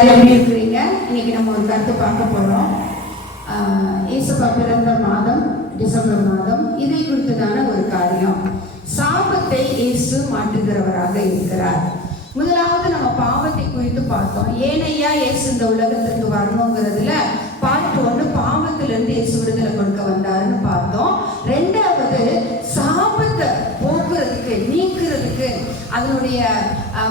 எப்படி இருக்கிறீங்க? இன்னைக்கு நம்ம ஒரு கருத்து பார்க்க போறோம். ஏசப்பா பிறந்த மாதம் டிசம்பர் மாதம் இதை குறித்ததான ஒரு காரியம். சாபத்தை இயேசு மாற்றுகிறவராக இருக்கிறார். முதலாவது நம்ம பாவத்தை குறித்து பார்த்தோம். ஏனையா இயேசு இந்த உலகத்திற்கு வரணுங்கிறதுல பார்ட் ஒன்று பாவத்திலிருந்து இயேசு விடுதலை கொடுக்க வந்தாருன்னு பார்த்தோம். ரெண்டாவது சாபத்தை போக்குறதுக்கு நீக்குறதுக்கு அதனுடைய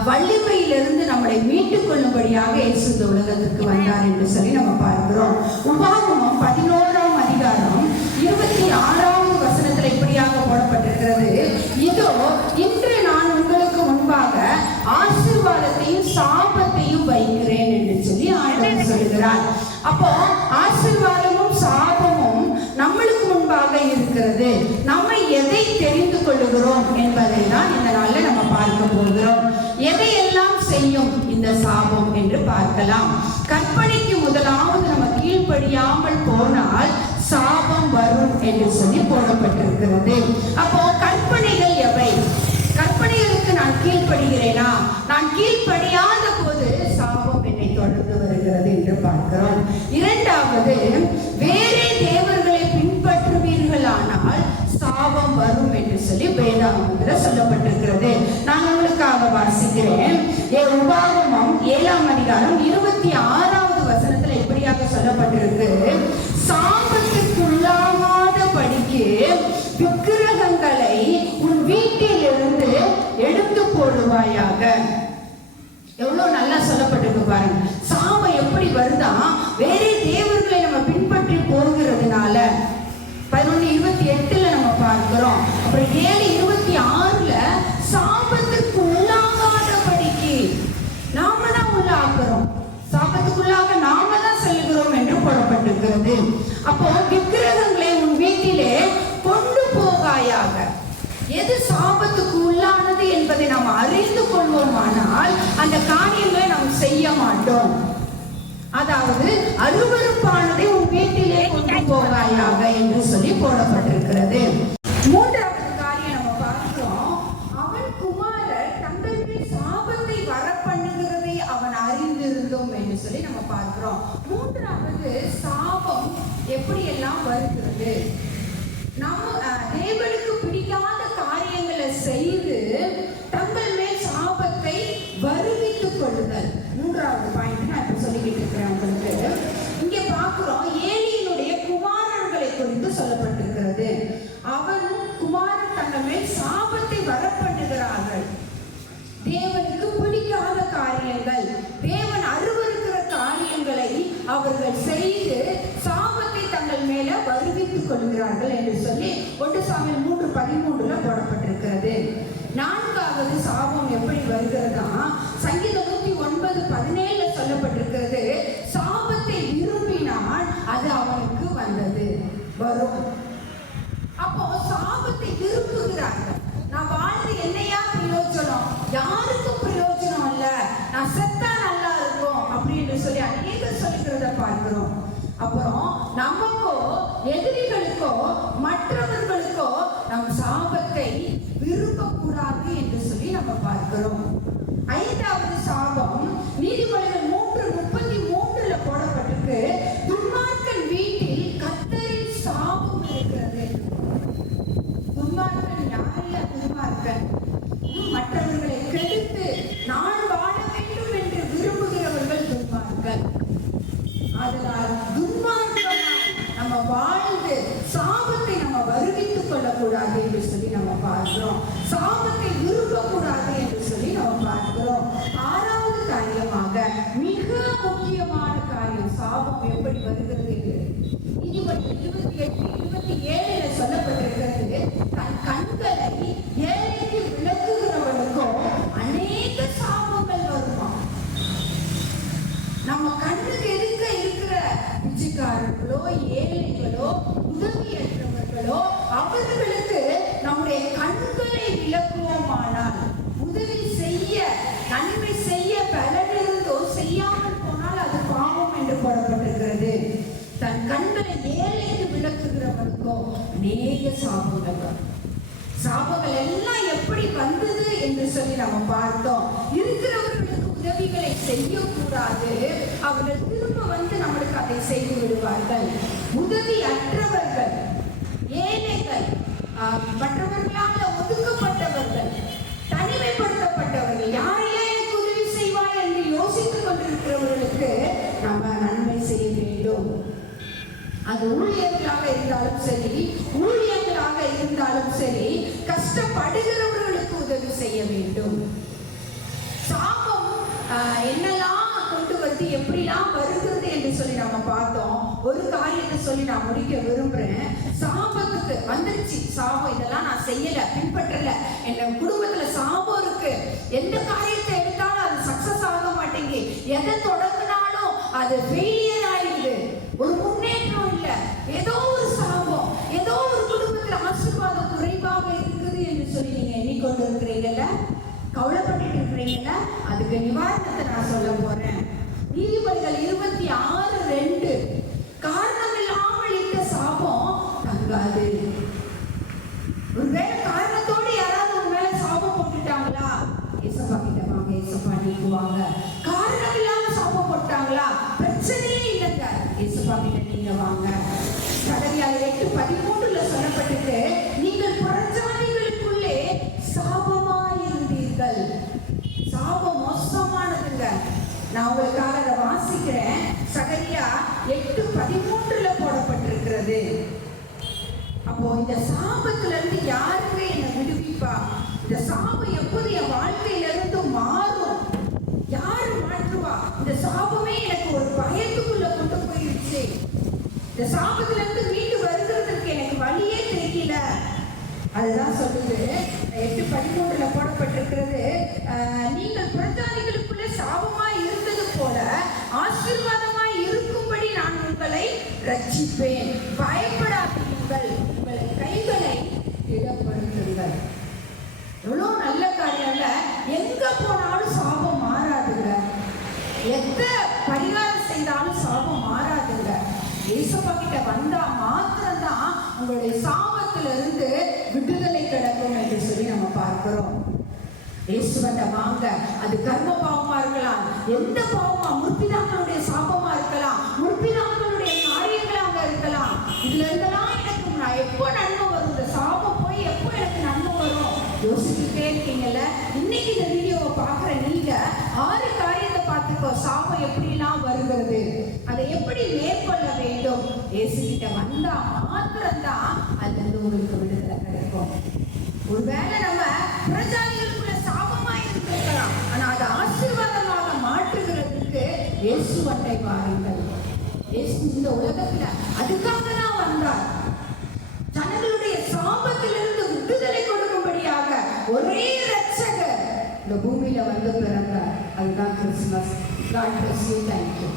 வள்ளிமையிலிருந்து நம்மளை மீட்டுக் கொள்ளும்படியாக இயேசு இந்த உலகத்திற்கு வந்தார் என்று சொல்லி நம்ம பார்க்கிறோம். உபாகமம் பதினோராம் அதிகாரம் இருபத்தி ஆறாவது வசனத்துல இப்படியாக போடப்பட்டிருக்கிறது. இதோ இன்று நான் உங்களுக்கு முன்பாக ஆசீர்வாதத்தையும் சாபத்தையும் வைக்கிறேன் என்று சொல்லி ஆண்டவர் சொல்கிறார் அப்போ ஆசீர்வாதமும் சாபமும் நம்மளுக்கு முன்பாக இருக்கிறது. நம்ம எதை தெரிந்து கொள்ளுகிறோம் என்பதை தான் இந்த நாள் எதையெல்லாம் செய்யும் இந்த சாபம் என்று பார்க்கலாம். கற்பனைக்கு முதலாவது நம்ம கீழ்ப்படியாமல் போனால் சாபம் வரும் என்று சொல்லி போடப்பட்டிருக்கிறது. அப்போ கற்பனைகள் எவை? கற்பனைகளுக்கு நான் கீழ்ப்படுகிறேனா? நான் கீழ்ப்படியாத போது சாபம் என்னை தொடர்ந்து வருகிறது என்று பார்க்கிறோம் இரண்டாவது வேறே தேவர்களை பின்பற்றுவீர்களானால் சாபம் வரும் என்று சொல்லி வேதாகமத்தில் சொல்லப்பட்டிருக்கிறது நான் உங்களுக்காக வாசிக்கிறேன். உபாகமம் ஏழாம் அதிகாரம் இருபத்தி ஆறாவது வசனத்துல இப்படியாக சொல்லப்பட்டிருக்கு. சாபத்துக்குள்ளாகாத படிக்கு விக்கிரகங்களை உன் வீட்டிலிருந்து எடுத்து போடுவாயாக. எவ்வளவு நல்லா சொல்லப்பட்டிருக்கு பாருங்க. சாபம் எப்படி வருதான் வேறே தேவர்களை நம்ம பின்பற்றி போகிறதுனால பதினொன்று இருபத்தி எட்டுல நம்ம பார்க்கிறோம் அப்புறம் ஏழு இருபத்தி ஆறுல சாபத்திற்கு உள்ளாகாதபடிக்கு நாம தான் உள்ளாக்குறோம் சாபத்துக்குள்ளாக நாம தான் செல்கிறோம் என்று போடப்பட்டிருக்கிறது அப்போ விக்கிரகங்களை உன் வீட்டிலே கொண்டு போகாயாக எது சாபத்துக்கு உள்ளானது என்பதை நாம் அறிந்து கொள்வோமானால் அந்த காரியங்களை நாம் செய்ய மாட்டோம். அதாவது அருவறுப்பானதை உன் வீட்டிலே கொண்டு போவாயாக என்று சொல்லி போடப்பட்டிருக்கிறது. மூன்றாவது காரியம் நம்ம பார்க்கிறோம். அவன் குமாரர் தங்கள் சாபத்தை வரப்பண்ணுகிறதை அவன் அறிந்திருந்தோம் என்று சொல்லி நம்ம பார்க்கிறோம். மூன்றாவது சாபம் எப்படியெல்லாம் வருகிறது? நம்ம சொல்லப்பட்டிருக்கிறது அவன் குமாரன் தங்கமே சாபத்தை வரப்பண்ணுகிறார்கள். தேவனுக்கு பிடிக்காத காரியங்கள் தேவன் அருவருக்கிற காரியங்களை அவர்கள் செய்து சாபத்தை தங்கள் மேல வருவித்துக் கொள்கிறார்கள் என்று சொல்லி ஒன்று சாமியில் மூன்று பதிமூன்றுல போடப்பட்டிருக்கிறது. நான்காவது சாபம் எப்படி வருகிறதா சங்கீதம் நூத்தி ஒன்பது பதினேழுல சொல்லப்பட்டிருக்கிறது சாபத்தை விரும்பினால் அது அவனுக்கு வந்தது வரும் அப்போ சாபத்தை விரும்புகிறார்கள் நான் வாழ்ந்து என்னையா பிரயோஜனம்? யாருக்கும் பிரயோஜனம் இல்ல. நான் செத்தா நல்லா இருக்கும் அப்படின்னு சொல்லி அநேகர் சொல்லிக்கிறத பார்க்கிறோம். அப்புறம் நமக்கோ எதிரிகளுக்கோ மற்றவர்களுக்கோ நம் சாபத்தை விரும்பக்கூடாது என்று சொல்லி நம்ம பார்க்கிறோம். ஐந்தாவது சாபம் நீதிமொழிகள் மூன்று முப்பத்தி மூன்றுல போடப்பட்டிருக்கு துன்மார்க்கன் வீட்டில் கத்தரின் சாபம் இருக்கிறது துன்மார்க்கன் யாரையா துன்மார்க்கன் ம், மற்றவர்களை கெடுத்து நான் வாழ வேண்டும் என்று விரும்புகிறவர்கள் துன்மார்க்கன் அதனால் துன்மார்க்கமாய் நம்ம வாழ்ந்து சாபத்தை நம்ம வருவித்துக் கொள்ளக்கூடாது என்று சொல்லி நம்ம பார்க்கிறோம் சாபத்தை விரும்பக்கூடாது என்று சொல்லி நம்ம பார்க்கிறோம். ஆறாவது காரியமாக மிக முக்கியமான காரியம் சாபம் எப்படி வருகிறது என்று இருபத்தி இருபத்தி எட்டு இருபத்தி ஏழுல சொல்லப்பட்டிருக்கிறது தன் கண்களை ஏழைக்கு விளக்குகிறவனுக்கும் அநேக சாபங்கள் வருமா நம்ம கண்ணுக்கு எதுக்க இருக்கிற பிச்சைக்காரர்களோ ஏழைகளோ உதவியற்றவர்களோ அவர்களுக்கு நம்முடைய கண்களை விளக்குவோமானால் உதவி செய்ய நன்மை செய்ய பலனிருந்தோ செய்யாமல் போனால் அது பாவம் என்று போடப்பட்டிருக்கிறது தன் ஏழைக்கு விளக்குகிறவனுக்கோ அநேக சாபங்கள் வரும் சாபங்கள் எல்லாம் எப்படி வந்தது என்று சொல்லி நம்ம பார்த்தோம். இருக்கிறவர்களுக்கு உதவிகளை செய்யக்கூடாது. அவர்கள் திரும்ப வந்து நம்மளுக்கு அதை செய்து விடுவார்கள். உதவி அற்றவர்கள் ஏழைகள் மற்றவர்களாக அது ஊழியர்களாக இருந்தாலும் சரி ஊழியர்களாக இருந்தாலும் சரி கஷ்டப்படுகிறவர்களுக்கு உதவி செய்ய வேண்டும். சாபம் என்னெல்லாம் கொண்டு வந்து எப்படிலாம் வருகிறது என்று சொல்லி நம்ம பார்த்தோம். ஒரு காரியத்தை சொல்லி நான் முடிக்க விரும்புறேன். சாபத்துக்கு வந்துருச்சு. சாபம் இதெல்லாம் நான் செய்யல பின்பற்றல. என் குடும்பத்துல சாபம் இருக்கு. எந்த காரியத்தை எடுத்தாலும் அது சக்சஸ் ஆக மாட்டேங்குது. எதை தொடங்கினாலும் அது ஃபெயிலியர் ஆயிடுது. ஒரு முன்னேற்றம் இல்ல ஏதோ ஒரு சாபம் ஏதோ ஒரு குடும்பத்துல ஆசீர்வாதம் குறைவாக இருக்குது என்று சொல்லி நீங்க எண்ணிக்கொண்டு இருக்கிறீங்கல்ல கவலைப்பட்டுட்டு இருக்கிறீங்கல்ல அதுக்கு நிவாரணத்தை நான் சொல்ல போறேன். நீதிபதிகள் இருபத்தி ஆறு ரெண்டு காரணம் இல்லாமல் இந்த சாபம் தங்காது. ஒருவேளை காரணத்தோடு யாராவது உன் மேல சாபம் போட்டுட்டாங்களா? ஏசப்பா கிட்ட வாங்க ஏசப்பா நீக்குவாங்க காரணம் இல்லாம சாபம் போட்டாங்களா? பிரச்சனையே இல்லைங்க. ஏசப்பா கிட்ட நீங்க வாங்க. கடமையால் எட்டு பதிமூன்றுல சொல்லப்பட்டுட்டு நான் உங்களுக்காக அதை வாசிக்கிறேன். சகரியா எட்டு பதிமூன்றுல போடப்பட்டிருக்கிறது. அப்போ இந்த சாபத்துல இருந்து யாருமே என்னை விடுவிப்பா? இந்த சாபம் எப்போது என் வாழ்க்கையில இருந்து மாறும்? யாரு மாற்றுவா? இந்த சாபமே எனக்கு ஒரு பயத்துக்குள்ள கொண்டு போயிருச்சு. இந்த சாபத்துல இருந்து மீண்டு வருகிறதுக்கு எனக்கு வழியே தெரியல. அதுதான் சொல்லுது. எட்டு பதிமூன்றுல போடப்பட்டிருக்கிறது. ஆஹ், நீங்கள் பிரஜாதிகளுக்குள்ளே ரட்சிப்பேன் பயப்படாதீர்கள். உங்கள் கைகளை திடப்படுத்துங்கள். எவ்வளோ நல்ல காரியம்ல எங்க போனாலும் சாபம் மாறாதுங்க. எந்த பரிகாரம் செய்தாலும் சாபம் மாறாதுங்க. ஏசப்பா கிட்ட வந்தா மாத்திரம்தான் உங்களுடைய சாபத்திலிருந்து விடுதலை கிடக்கும் என்று சொல்லி நம்ம பார்க்கிறோம். இயேசுவண்ட வாங்க அது கர்ம பாவமா இருக்கலாம். எந்த பாவமா? முற்பிதாக்களுடைய சாபமா இருக்கலாம் முற்பிதாக்களுடைய காரியங்களாக இருக்கலாம் இதுல இருந்தெல்லாம் எனக்கு நான் எப்போ நன்மை வரும் இந்த சாபம் போய் எப்போ எனக்கு நன்மை வரும் யோசிச்சுட்டே இருக்கீங்கல்ல இன்னைக்கு இந்த வீடியோவை பார்க்குற நீங்க ஆறு காரியத்தை பார்த்துக்கோ. சாபம் எப்படிலாம் வருகிறது? அதை எப்படி மேற்கொள்ள வேண்டும்? இயேசுகிட்ட வந்தா மாத்திரம்தான் அதுல இருந்து உங்களுக்கு விடுதலை கிடைக்கும். ஒருவேளை நம்ம பிரஜாதிகளுக்குள்ள சாபமா இருந்திருக்கலாம். ஆனா அதை ஆசீர்வாதமாக மாற்றுகிறதுக்கு இயேசு வட்டை பாருங்கள். இயேசு இந்த உலகத்தில் வந்து பிறந்தார் அதுதான் Christmas God bless you thank you